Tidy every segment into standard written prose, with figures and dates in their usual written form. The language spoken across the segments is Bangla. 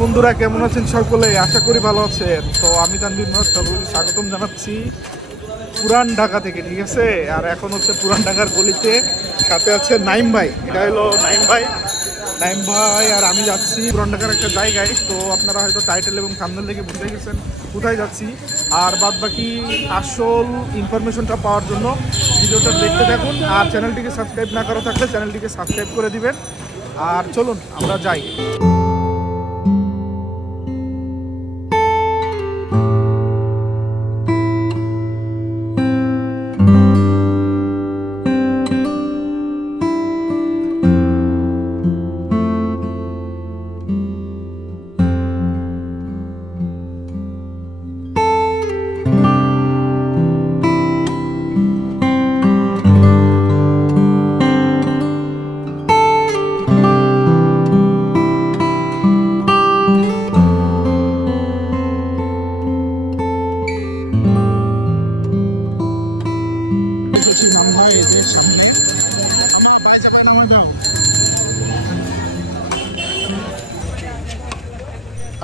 বন্ধুরা কেমন আছেন সকলে? আশা করি ভালো আছেন। তো আমি তানভীর সকলকে স্বাগতম জানাচ্ছি পুরান ঢাকা থেকে, ঠিক আছে। আর এখন হচ্ছে পুরান ঢাকার গলিতে, সাথে আছে নাইম ভাই। এটা হলো নাইম ভাই আর আমি যাচ্ছি পুরান ঢাকার একটা জায়গায়। তো আপনারা হয়তো টাইটেল এবং থাম্বনেল দেখে বুঝতে গেছেন কোথায় যাচ্ছি। আর বাদ বাকি আসল ইনফরমেশনটা পাওয়ার জন্য ভিডিওটা দেখতে থাকুন। আর চ্যানেলটিকে সাবস্ক্রাইব না করা থাকলে চ্যানেলটিকে সাবস্ক্রাইব করে দিবেন। আর চলুন আমরা যাই।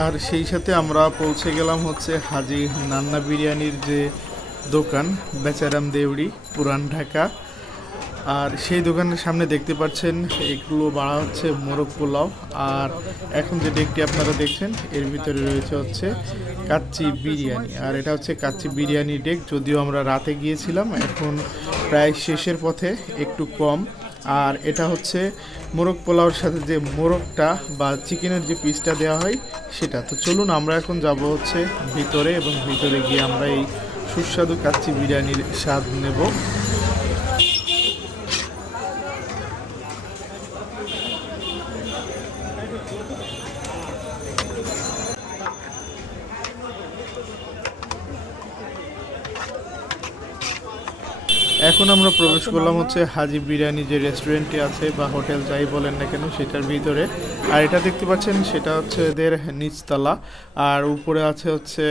আর সেই সাথে আমরা পৌঁছে গেলাম হচ্ছে হাজি নান্না বিরিয়ানির যে দোকান, বেচারাম দেউড়ি, পুরান ঢাকা। আর সেই দোকানের সামনে দেখতে পাচ্ছেন এগুলো বাড়া হচ্ছে মোরগ পোলাও। আর এখন যে ডেকটি আপনারা দেখছেন এর ভিতরে রয়েছে হচ্ছে কাচ্চি বিরিয়ানি। আর এটা হচ্ছে কাচ্চি বিরিয়ানি ডেক। যদিও আমরা রাতে গিয়েছিলাম, এখন প্রায় শেষের পথে, একটু কম। আর এটা হচ্ছে মোরগ পোলাওর সাথে যে মোরগটা বা চিকেনের যে পিসটা দেওয়া হয় সেটা। তো চলুন আমরা এখন যাব হচ্ছে ভিতরে, এবং ভিতরে গিয়ে আমরা এই সুস্বাদু কাচ্চি বিরিয়ানির স্বাদ নেব। এখন আমরা প্রবেশ করলাম হচ্ছে হাজি বিরিয়ানি যে রেস্টুরেন্টটি আছে বা হোটেল যাই বলেন না কেন সেটার ভিতরে। আর এটা দেখতে পাচ্ছেন সেটা হচ্ছে এদের নিচতলা, আর উপরে আছে হচ্ছে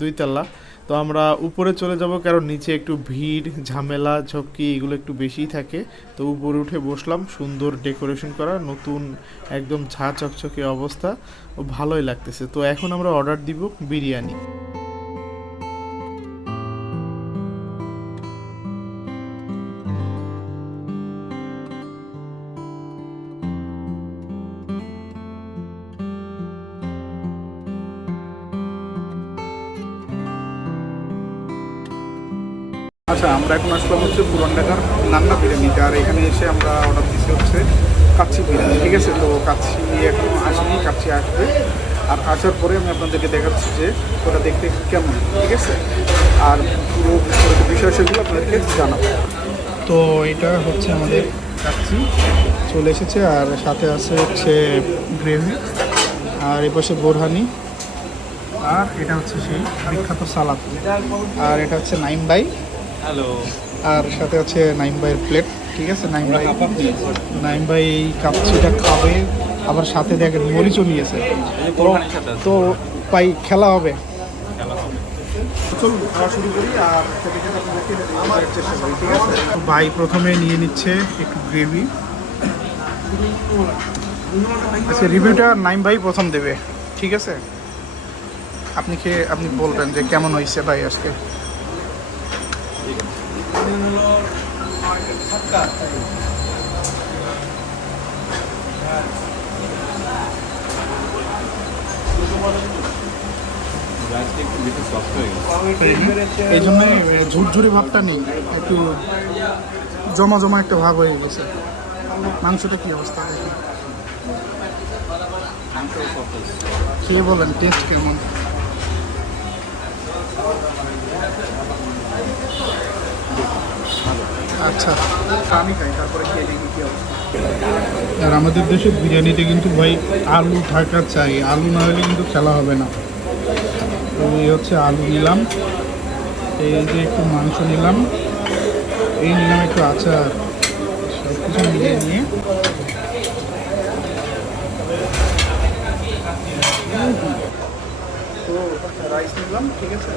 2 তলা। তো আমরা উপরে চলে যাব, কারণ নিচে একটু ভিড়, ঝামেলা, ঝক্কি এগুলো একটু বেশিই থাকে। তো উপরে উঠে বসলাম, সুন্দর ডেকোরেশন করা, নতুন একদম ঝাঁ চকচকে অবস্থা, ও ভালোই লাগতেছে। তো এখন আমরা অর্ডার দিব বিরিয়ানি। আচ্ছা, আমরা এখন আসলাম হচ্ছে পুরান ঢাকার নান্না বিরিয়ানিতে। আর এখানে এসে আমরা অর্ডার দিচ্ছি হচ্ছে কাচ্চি বিরিয়ানি, ঠিক আছে। তো কাচ্চি এখন আসেনি, কাচ্চি আসবে। আর আসার পরে আমি আপনাদেরকে দেখাচ্ছি যে ওটা দেখতে কেমন, ঠিক আছে। আর পুরো বিষয় সেগুলো আপনাদেরকে জানাবো। তো এটা হচ্ছে আমাদের কাচ্চি চলে এসেছে, আর সাথে আছে হচ্ছে গ্রেভি, আর এপাশে বোরহানি, আর এটা হচ্ছে সেই বিখ্যাত সালাদ। আর এটা হচ্ছে নাইম ভাই, হ্যালো। আর সাথে আছে নাইম ভাইয়ের প্লেট, ঠিক আছে। নাইম ভাই এই কাচ্চিটা খাবে, আবার সাথে দেখেন মরিচও নিয়েছে। তো ভাই খেলা হবে, চলুন খাওয়া শুরু করি। আর চেষ্টা করি, ঠিক আছে। ভাই প্রথমে নিয়ে নিচ্ছে একটু গ্রেভি। আচ্ছা, রিভিউটা নাইম ভাই প্রথম দেবে, ঠিক আছে। আপনি বলবেন যে কেমন হয়েছে ভাই আজকে। এই জন্যই ঝুরঝুরি ভাবটা নেই, একটু জমা জমা একটা ভাব হয়ে গেছে। মাংসটা কি অবস্থা দেখুন, খেয়ে বলেন টেস্ট কেমন। আচ্ছা, আমি খাই, তারপরে খেয়ে দেখি কী অবস্থা। আর আমাদের দেশে বিরিয়ানিতে কিন্তু ভাই আলু থাকা চাই, আলু না হলে কিন্তু খেলা হবে না। তো এই হচ্ছে আলু নিলাম, এই যে একটু মাংস নিলাম, এই নিলাম একটু আচার, সব কিছু মিলিয়ে নিয়ে তো রাইস নিলাম, ঠিক আছে।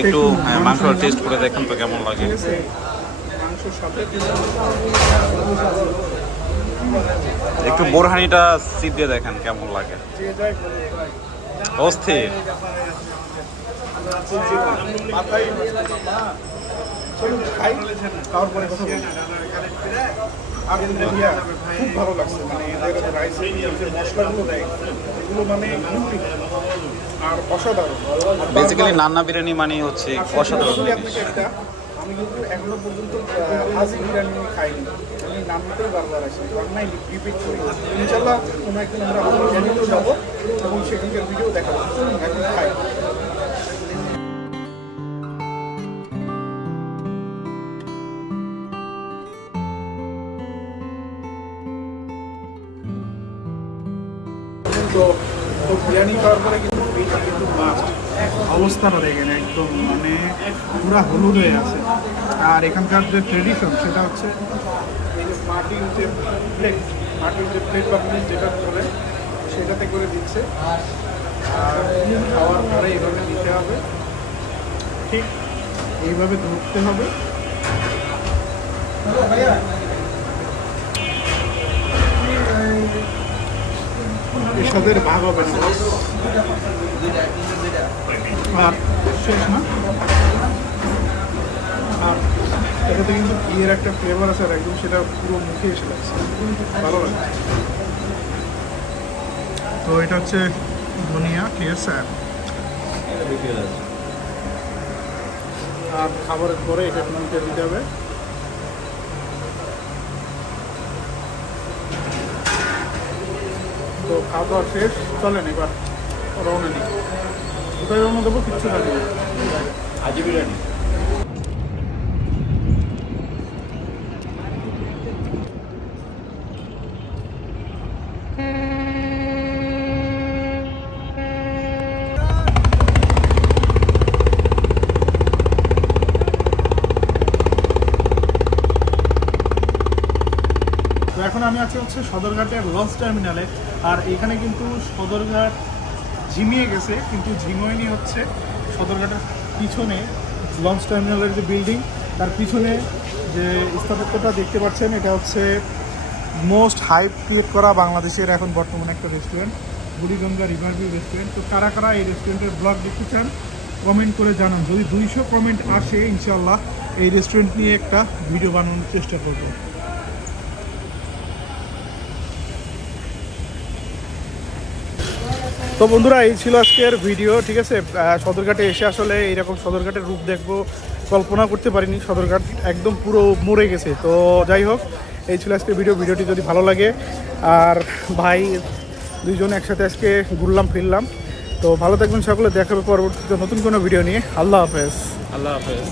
একটু মাংস টেস্ট করে দেখেন তো কেমন লাগে। মাংসের সাথে একটু বোরহানিটা সিপ দিয়ে দেখেন কেমন লাগে। অস্থির। তারপরে কথা বলি। আর খুব ভালো লাগছে, মানে এদের রাইসের যে মশলাগুলো দেয় এগুলো মানে ইউনিক আর অসাধারণ। বেসিক্যালি নান্না বিরিয়ানি মানে হচ্ছে অসাধারণ জিনিস। আমি কিন্তু এখনো পর্যন্ত হাজি বিরিয়ানি খাইনি, আমি নান্নাতেই বারবার আসি, রান্নাই রিপিট করি। ইনশাল্লাহ কোনো একদিন আমরা বিরিয়ানিতেও যাবো এবং সেখানকার ভিডিও দেখাবো, এখন খাই। তো বিরিয়ানি খাওয়ার পরে কিন্তু এইটা কিন্তু মাস্ট অবস্থাটা দেখেন একদম মানে পুরা হলুদ হয়ে আছে। আর এখানকার যে ট্রেডিশন সেটা হচ্ছে এই যে মাটির যে প্লেট বা প্লেট যেটা করে সেটাতে করে দিচ্ছে। আর খাওয়ার পরে এইভাবে দিতে হবে, ঠিক এইভাবে ধরতে হবে। এসবের ভাগ হবে না আর শেষ না। আর এটাতে কিন্তু ঘিয়ের একটা ফ্লেভার আছে আর একদম সেটা পুরো মুখে এসে লাগছে, ভালো লাগছে। তো এটা হচ্ছে ধনিয়া, ঠিক আছে। আর খাবারের পরে এটা মুখে দিতে হবে। তো খাওয়া দাওয়া শেষ, চলেন এবার রওনা নিই। কোথায় রওনা দেবো কিচ্ছু জানি না। হাজি বিরিয়ানি। তো এখন আমি আছি হচ্ছে সদরঘাটের লঞ্চ টার্মিনালে। আর এখানে কিন্তু সদরঘাট ঝিমিয়ে গেছে, কিন্তু ঝিমোয়নি হচ্ছে সদরঘাটের পিছনে লঞ্চ টার্মিনালের যে বিল্ডিং, তার পিছনে যে স্থাপত্যটা দেখতে পাচ্ছেন, এটা হচ্ছে মোস্ট হাইপ ক্রিয়েট করা বাংলাদেশের এখন বর্তমানে একটা রেস্টুরেন্ট, বুড়িগঙ্গা রিভারভিউ রেস্টুরেন্ট। তো কারা কারা এই রেস্টুরেন্টের ব্লগ দেখতে চান কমেন্ট করে জানান। যদি 200 কমেন্ট আসে ইনশাল্লাহ এই রেস্টুরেন্ট নিয়ে একটা ভিডিও বানানোর চেষ্টা করবো। তো বন্ধুরা, এই ছিল আজকের ভিডিও, ঠিক আছে। সদরঘাটে এসে আসলে এইরকম সদরঘাটের রূপ দেখবো কল্পনা করতে পারিনি। সদরঘাট একদম পুরো মরে গেছে। তো যাই হোক, এই ছিল আজকের ভিডিওটি যদি ভালো লাগে, আর ভাই দুইজন একসাথে আজকে ঘুরলাম ফিরলাম। তো ভালো থাকবেন সকলে, দেখাবে পরবর্তীতে নতুন কোনো ভিডিও নিয়ে। আল্লাহ হাফেজ। আল্লাহ হাফেজ।